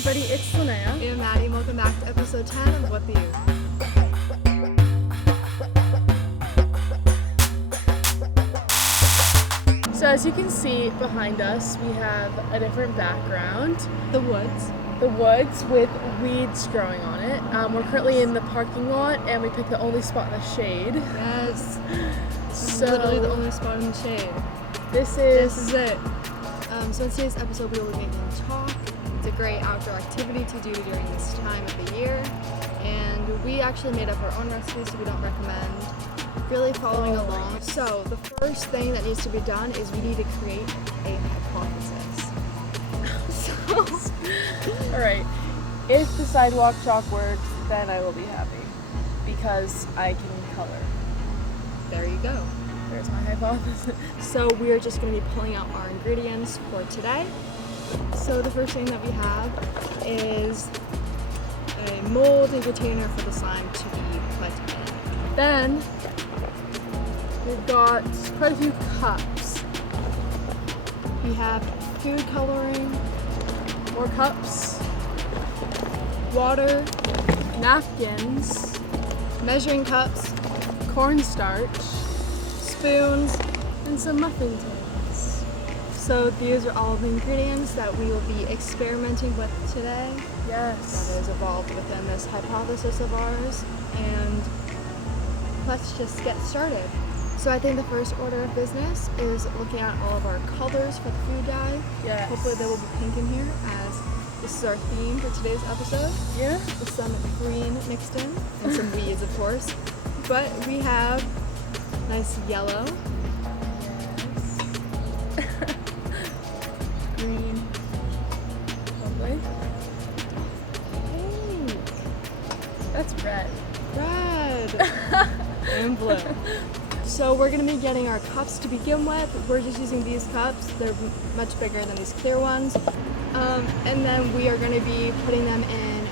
everybody, it's Linnea. And Maddie, and welcome back to episode 10 of What the Youth. So as you can see behind us, we have a different background. The woods. The woods with weeds growing on it. We're currently in the parking lot and we picked the only spot in the shade. Yes. So literally the only spot in the shade. This is it. So in today's episode, we will be making chalk. It's a great outdoor activity to do during this time of the year. And we actually made up our own recipe, so we don't recommend really following along. So the first thing that needs to be done is we need to create a hypothesis. Alright, if the sidewalk chalk works, then I will be happy because I can color. There you go. There's my hypothesis. So we are just going to be pulling out our ingredients for today. So the first thing that we have is a mold and container for the slime to be put in. Then we've got quite a few cups. We have food coloring, More cups, water, napkins, measuring cups, cornstarch, spoons, and some muffin tins. so these are all the ingredients that we will be experimenting with today. Yes. That is evolved within this hypothesis of ours, and let's just get started. So I think the first order of business is looking at all of our colors for the food dye. Yes. Hopefully there will be pink in here, as this is our theme for today's episode, Yeah. with some green mixed in, and some weeds of course. But we have nice yellow, green, Lovely. pink, That's red. red, and blue. So we're going to be getting our cups to begin with. We're just using these cups. They're much bigger than these clear ones. And then we are going to be putting them in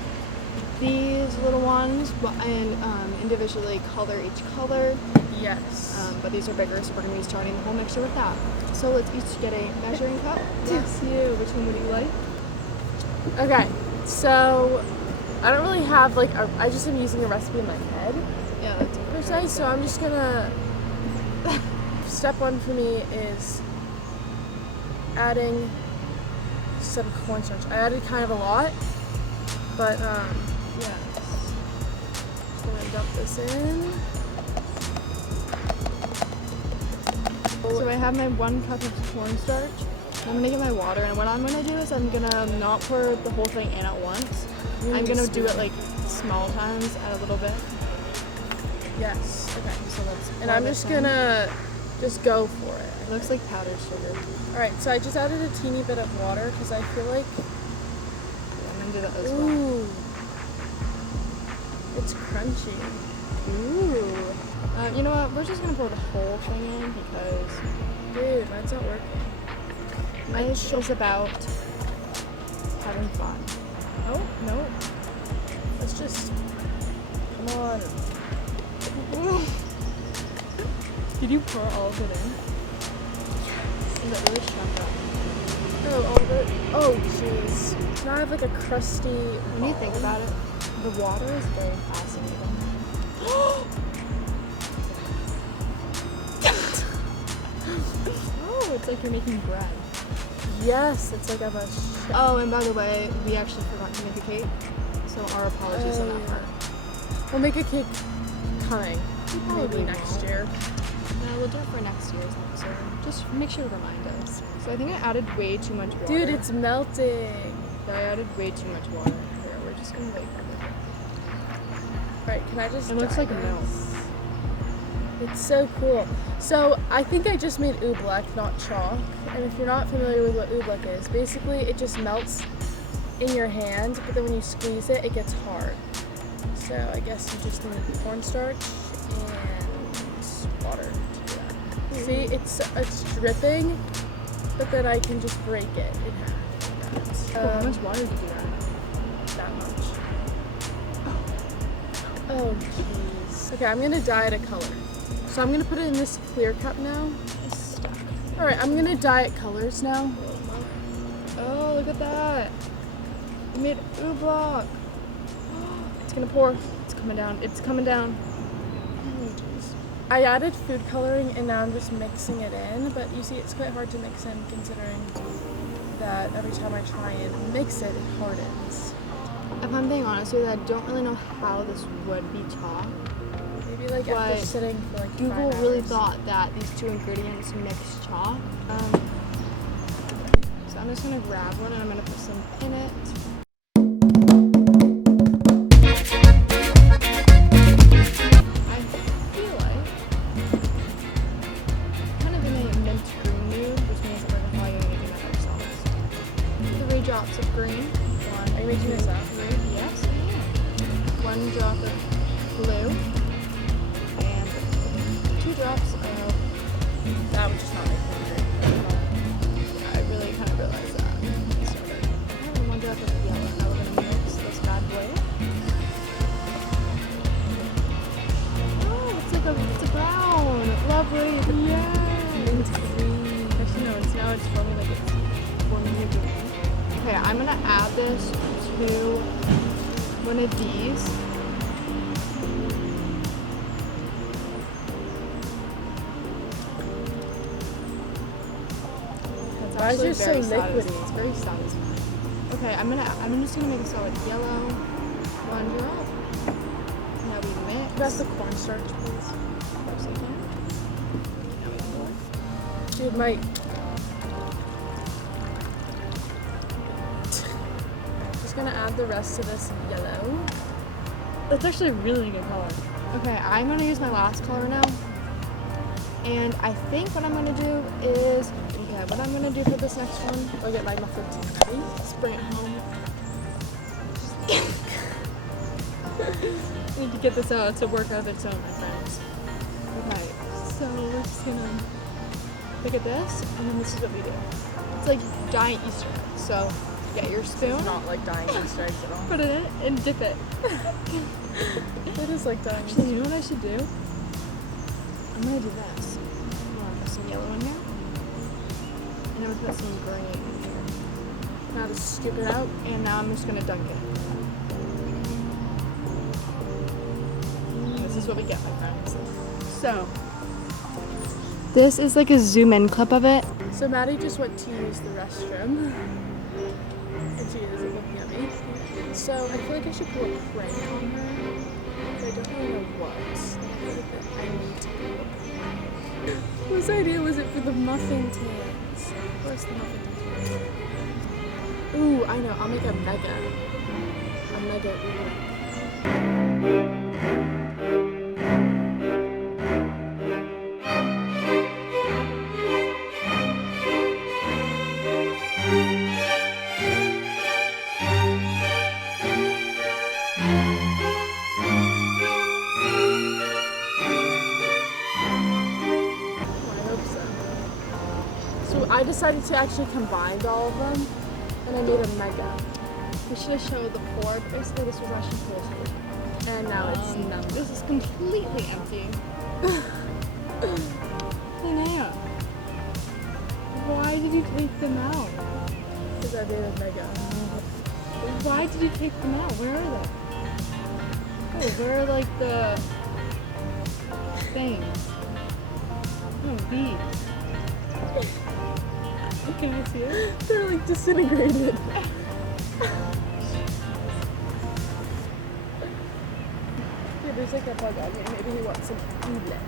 these little ones and individually color each color. Yes. But these are bigger, so we're going to be starting the whole mixture with that. So let's each get a measuring cup. Yes. You. Which one would you like? Okay, so I don't really have I just am using the recipe in my head Yeah, that's per se, so I'm just gonna, step one for me is adding some cornstarch. I added kind of a lot, but yeah. just gonna dump this in. So I have my 1 cup of cornstarch. I'm gonna get my water, and what I'm gonna do is I'm gonna not pour the whole thing in at once. I'm gonna do it like small times at a little bit. Yes. Okay, so let's. And I'm just gonna go for it. It looks like powdered sugar. Alright, so I just added a teeny bit of water because I feel like, I'm gonna do that as well. ooh, it's crunchy. Ooh. You know what? We're just gonna pour the whole thing in because Dude, mine's not working. mine is about having fun. Oh, no. Let's just, come on. Did you pour all of it in? Is that really shrunk up? Oh, all of it. Oh, jeez. Now I have like a crusty. When you think about it, the water is very fascinating. Oh, it's like you're making bread. Yes, it's like I'm a chef. Oh, and by the way, we actually forgot to make a cake, so our apologies on that part. We'll make a cake coming. Probably Maybe next year. No, we'll do it for next year's episode. Just make sure to remind us. So I think I added way too much water. Dude, it's melting. Yeah, I added way too much water. Here, we're just gonna wait for it. Right, can I just It looks dye like this? milk. It's so cool. So I think I just made oobleck, not chalk. And if you're not familiar with what oobleck is, basically it just melts in your hand, but then when you squeeze it, it gets hard. So I guess you just need cornstarch and water to do that. See, it's dripping, but then I can just break it in half. How much water did you add? That much. Oh, jeez. Okay, I'm gonna dye it a color. So I'm gonna put it in this clear cup now. Alright, I'm gonna dye it colors now. Oh, look at that. You made oobleck. It's gonna pour. It's coming down. It's coming down. I added food coloring and now I'm just mixing it in, but you see it's quite hard to mix in considering that every time I try and mix it, it hardens. If I'm being honest with you, I don't really know how this would be chalk. Maybe like after sitting for like Google 5 really hours. thought that these two ingredients mix chalk. So I'm just gonna grab one and I'm gonna put some in it. I feel like kind of in a mint green mood, which means that we're probably gonna do that ourselves. 3 drops of green. Are you making this up? 3, yes, I am. 1 drop of blue. And 2 drops of That would just not make one drink. I really kind of realized that. So, 1 drop of yellow. Now we're gonna mix this bad boy. Oh, it's a brown. Lovely. Yeah. Mint green. Actually, no, it's forming like it's forming a green. Okay, I'm gonna add this to one of these. It's Why is actually yours so very liquidy? It's very satisfying. Okay, I'm just gonna make it start with yellow. 1 drop. Now we mix. That's the cornstarch, please. Now we pour. Dude, my just gonna add the rest of this yellow. That's actually a really good color. Okay, I'm gonna use my last color now. And I think what I'm gonna do is, what I'm gonna do for this next one, I'll get my muffin tea ready. just bring it home. I need to get this out to work out of its own, my friends. Okay, so we're just gonna look at this, and then this is what we do. It's like giant Easter eggs. So get your spoon, It's not like dying Easter eggs at all. put it in, and dip it. It is like dying. Actually, you know what I should do? I'm gonna do this. I'm gonna put some yellow in here. And I'm gonna put some green in here. Now to scoop it out. And now I'm just gonna dunk it. And this is what we get, my friends. So, this is like a zoom in clip of it. So Maddie just went to use the restroom. And she is looking at me. So I feel like I should put a prank on her. But I don't really know what. I feel like that I need to do. Whose idea was it for the muffin tins? Of course the muffin tins. Ooh, I know. I'll make a mega oobleck. I decided to actually combine all of them, and I made a mega. We should have showed the pour. Basically, this was actually full. And now it's numb. This is completely empty. Linnea, why did you take them out? Because I made a mega. Why did you take them out? Where are they? Oh, where are like the things? Oh, these. Can I see it? They're like disintegrated. Yeah, there's like a bug on here. Maybe he wants some oobleck.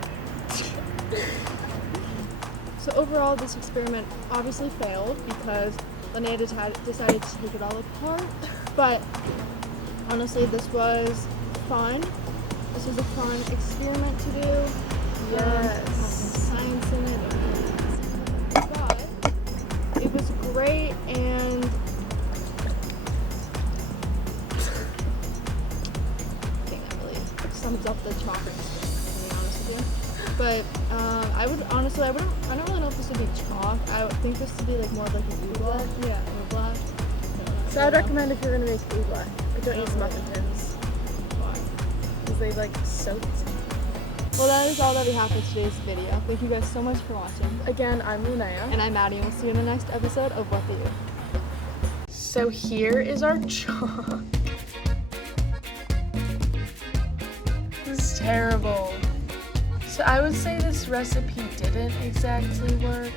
So overall, this experiment obviously failed because Linnea decided to take it all apart. But honestly, this was fun. This was a fun experiment to do. Yes. Have some science in it. But it was great, and I think that really sums up the chocolate experiment, to be honest with you. But I don't really know if this would be chalk. I would think this would be like more of like an oobleck. Yeah, an oobleck. So I'd recommend if you're gonna make oobleck, but don't use muffin tins. Why? Because they like soaked. Well, that is all that we have for today's video. Thank you guys so much for watching. Again, I'm Linnea. And I'm Maddie, and we'll see you in the next episode of What the You. So here is our chalk. This is terrible. So I would say this recipe didn't exactly work.